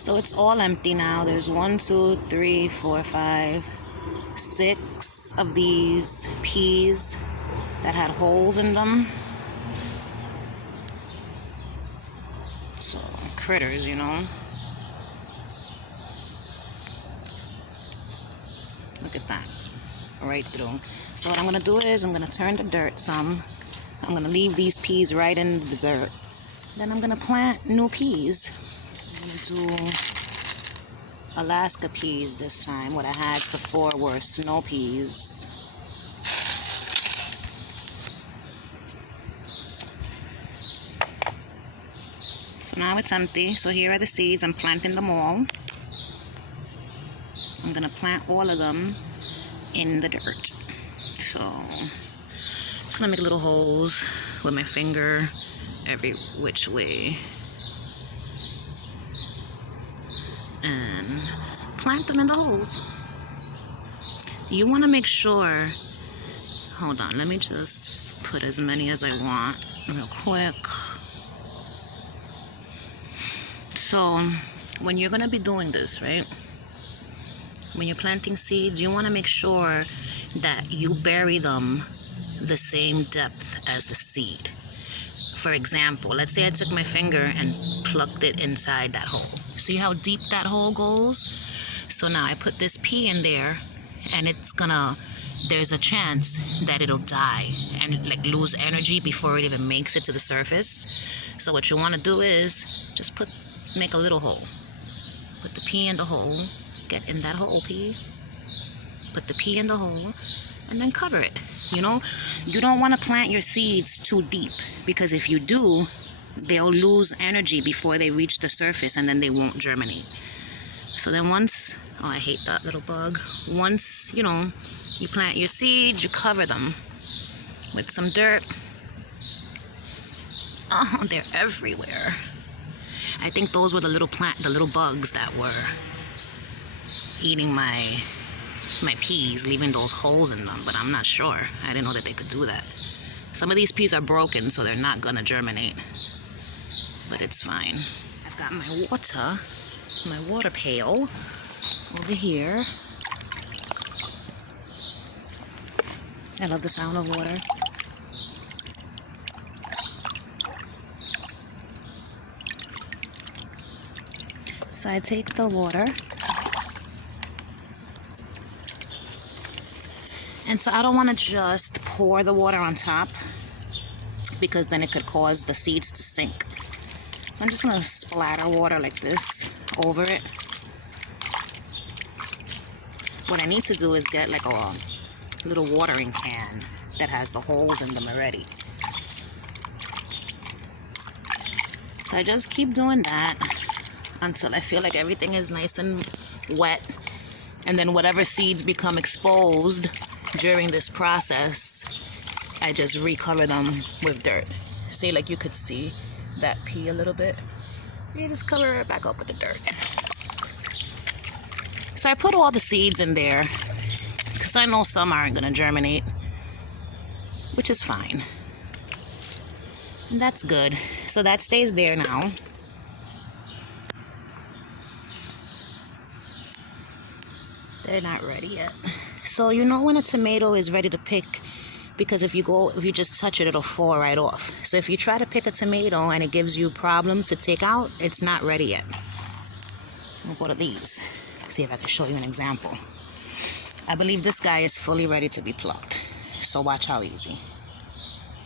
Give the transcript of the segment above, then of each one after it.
So it's all empty now. There's 1, 2, 3, 4, 5, 6 of these peas that had holes in them. So critters, you know. Look at that. Right through. So what I'm going to do is I'm going to turn the dirt some. I'm going to leave these peas right in the dirt. Then I'm going to plant new peas. I'm going to do Alaska peas this time. What I had before were snow peas. So now it's empty. So here are the seeds. I'm planting them all. I'm going to plant all of them in the dirt. So I'm just going to make little holes with my finger every which way. And plant them in the holes. You want to make sure, hold on, let me just put as many as I want real quick. So when you're going to be doing this, right? When you're planting seeds, you want to make sure that you bury them the same depth as the seed. For example, let's say I took my finger and plucked it inside that hole. See how deep that hole goes? So now I put this pea in there, and there's a chance that it'll die and like lose energy before it even makes it to the surface. So what you want to do is just make a little hole. Put the pea in the hole. Get in that hole, pea. Put the pea in the hole, and then cover it. You know, you don't want to plant your seeds too deep, because if you do, they'll lose energy before they reach the surface, and then they won't germinate. So then once, oh, I hate that little bug. Once, you know, you plant your seeds, you cover them with some dirt. Oh, they're everywhere. I think those were the little bugs that were eating my peas, leaving those holes in them, but I'm not sure. I didn't know that they could do that. Some of these peas are broken, so they're not gonna germinate, but it's fine. I've got my water pail over here. I love the sound of water. So I take the water, and so I don't want to just pour the water on top, because then it could cause the seeds to sink. So I'm just going to splatter water like this over it. What I need to do is get like a little watering can that has the holes in them already. So I just keep doing that until I feel like everything is nice and wet, and then whatever seeds become exposed during this process, I just recover them with dirt. See, like you could see that pea a little bit. You just cover it back up with the dirt. So I put all the seeds in there because I know some aren't gonna germinate, which is fine. And that's good. So that stays there now. They're not ready yet. So you know when a tomato is ready to pick, because if you just touch it, it'll fall right off. So if you try to pick a tomato and it gives you problems to take out, it's not ready yet. We'll go to these. See if I can show you an example. I believe this guy is fully ready to be plucked. So watch how easy.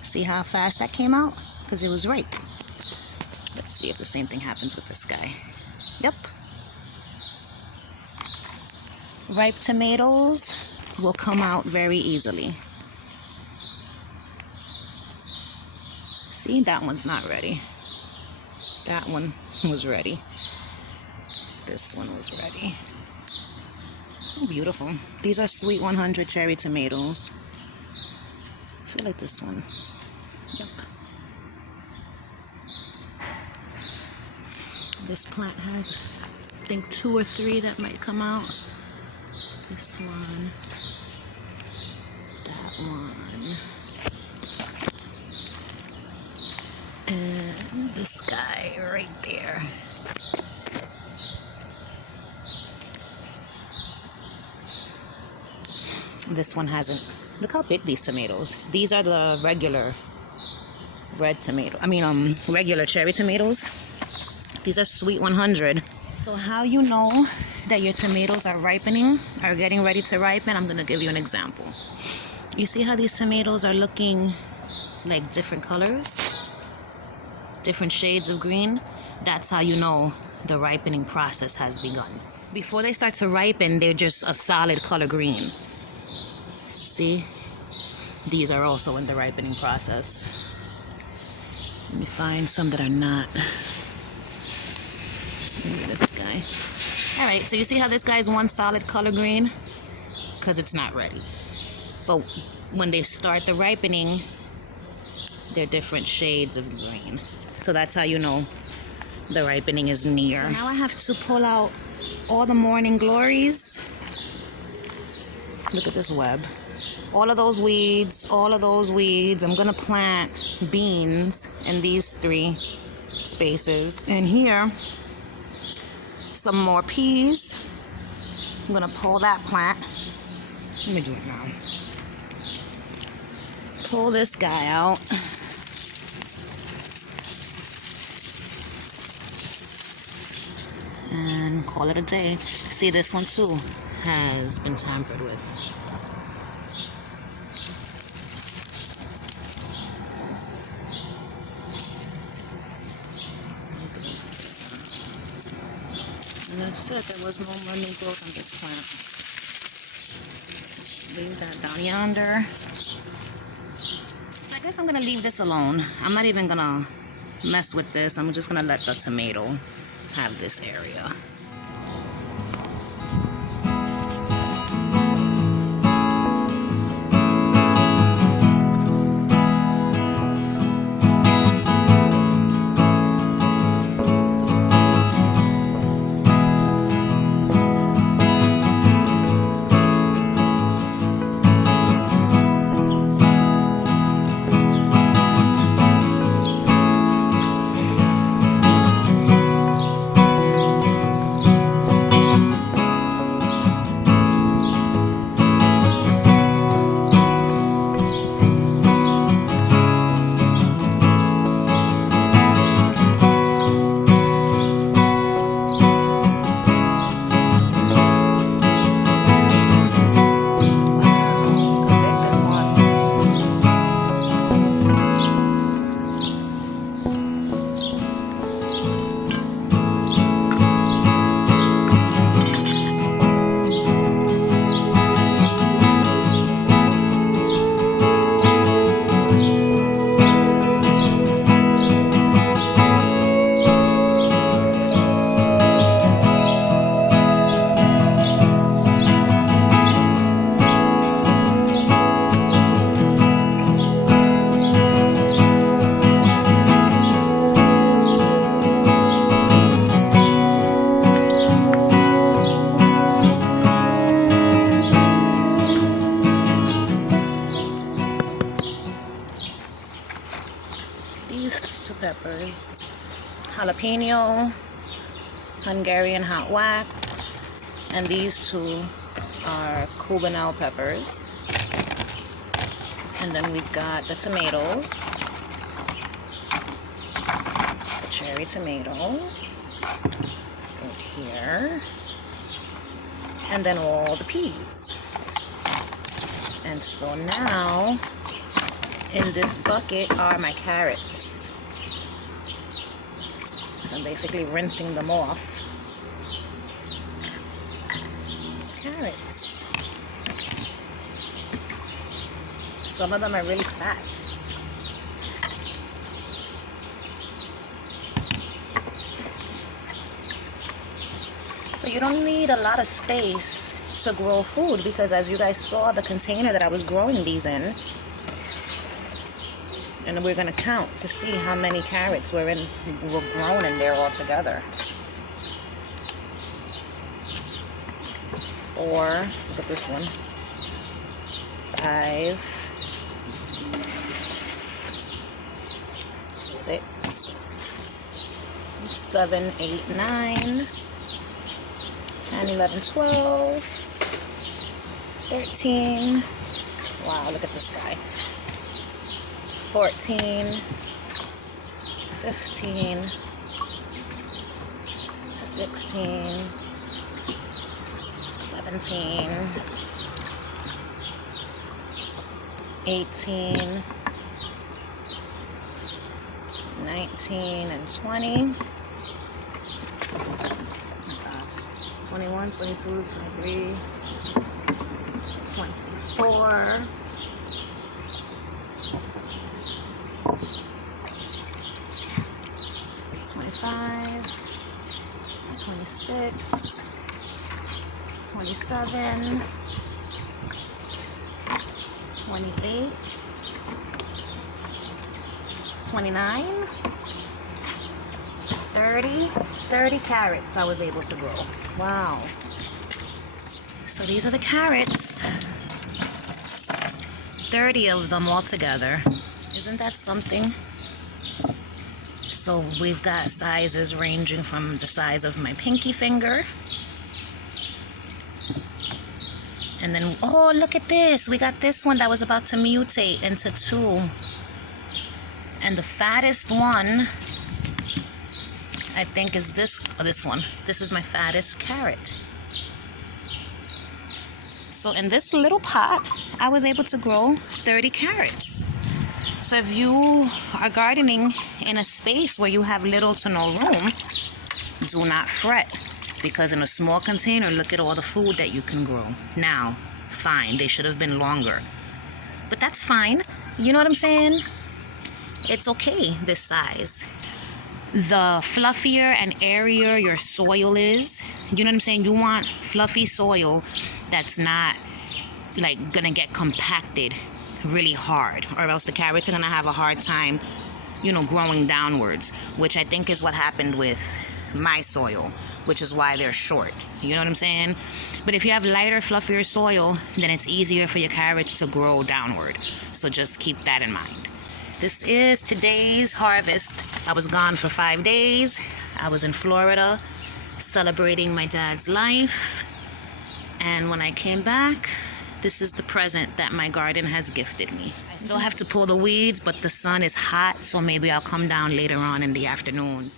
See how fast that came out? Because it was ripe. Let's see if the same thing happens with this guy. Yep. Ripe tomatoes will come out very easily. See, that one's not ready. That one was ready. This one was ready. Oh, beautiful. These are sweet 100 cherry tomatoes. I feel like this one. Yep. This plant has, I think, 2 or 3 that might come out. This one, that one, and this guy right there. This one hasn't. Look how big these tomatoes. These are the regular red tomato. Regular cherry tomatoes. These are sweet 100. So how you know that your tomatoes are ripening, are getting ready to ripen? I'm gonna give you an example. You see how these tomatoes are looking like different colors, different shades of green? That's how you know the ripening process has begun. Before they start to ripen, they're just a solid color green. See? These are also in the ripening process. Let me find some that are not. Look at this guy. All right, so you see how this guy's one solid color green? Because it's not ready. But when they start the ripening, they're different shades of green. So that's how you know the ripening is near. So now I have to pull out all the morning glories. Look at this web. All of those weeds, I'm gonna plant beans in these 3 spaces. And here, some more peas. I'm gonna pull that plant. Let me do it now. Pull this guy out. And call it a day. See, this one too has been tampered with. And that's it. There was no more new growth on this plant. So leave that down yonder. I guess I'm gonna leave this alone. I'm not even gonna mess with this. I'm just gonna let the tomato have this area. These 2 peppers, jalapeno, Hungarian hot wax, and these 2 are Cubanelle peppers. And then we've got the tomatoes, the cherry tomatoes, right here, and then all the peas. And so now, in this bucket are my carrots. So I'm basically rinsing them off. Carrots. Some of them are really fat. So you don't need a lot of space to grow food, because as you guys saw, the container that I was growing these in, and we're going to count to see how many carrots were grown in there altogether. 4, look at this one, 5, 6, 7, 8, 9, 10, 11, 12, 13. Wow, look at this guy. 14, 15, 16, 17, 18, 19, and 20. 21, 22, 23, 24, 25, 26, 27, 28, 29, 30 carrots I was able to grow. Wow. So these are the carrots. 30 of them altogether. Isn't that something? So we've got sizes ranging from the size of my pinky finger. And then, oh, look at this. We got this one that was about to mutate into 2. And the fattest one, I think, is this one. This is my fattest carrot. So in this little pot, I was able to grow 30 carrots. So if you are gardening in a space where you have little to no room, do not fret. Because in a small container, look at all the food that you can grow. Now, fine, they should have been longer. But that's fine. You know what I'm saying? It's okay, this size. The fluffier and airier your soil is, you know what I'm saying? You want fluffy soil that's not like gonna get compacted really hard, or else the carrots are gonna have a hard time, you know, growing downwards, which I think is what happened with my soil, which is why they're short. You know what I'm saying? But if you have lighter, fluffier soil, then it's easier for your carrots to grow downward. So just keep that in mind. This is today's harvest. I was gone for 5 days. I was in Florida celebrating my dad's life. And when I came back, this is the present that my garden has gifted me. I still have to pull the weeds, but the sun is hot, so maybe I'll come down later on in the afternoon.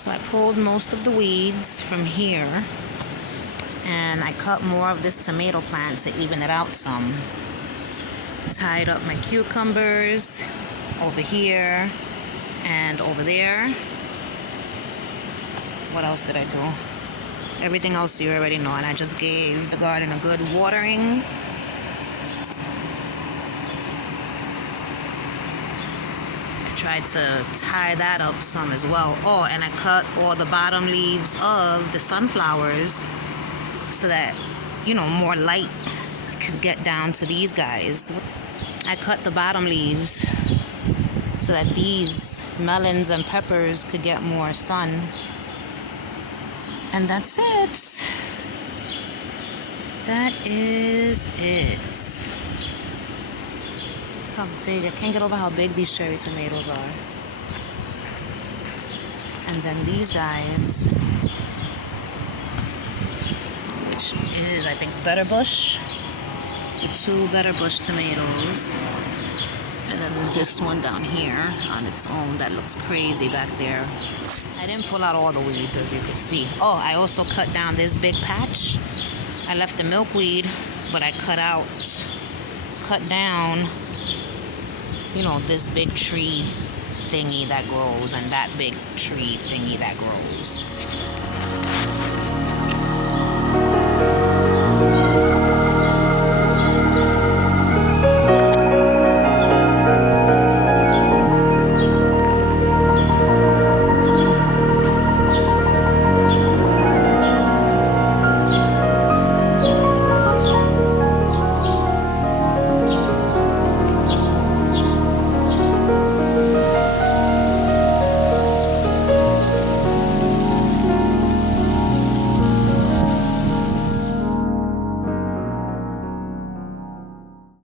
So I pulled most of the weeds from here, and I cut more of this tomato plant to even it out some. Tied up my cucumbers over here and over there. What else did I do? Everything else you already know, and I just gave the garden a good watering. I tried to tie that up some as well. Oh, and I cut all the bottom leaves of the sunflowers so that, you know, more light could get down to these guys. I cut the bottom leaves so that these melons and peppers could get more sun. And that's it. That is it. How big, I can't get over how big these cherry tomatoes are. And then these guys, which is, I think, Better Bush. The 2 Better Bush tomatoes. And then this one down here on its own that looks crazy back there. I didn't pull out all the weeds, as you could see. Oh, I also cut down this big patch. I left the milkweed, but I cut down, you know, this big tree thingy that grows and that big tree thingy that grows.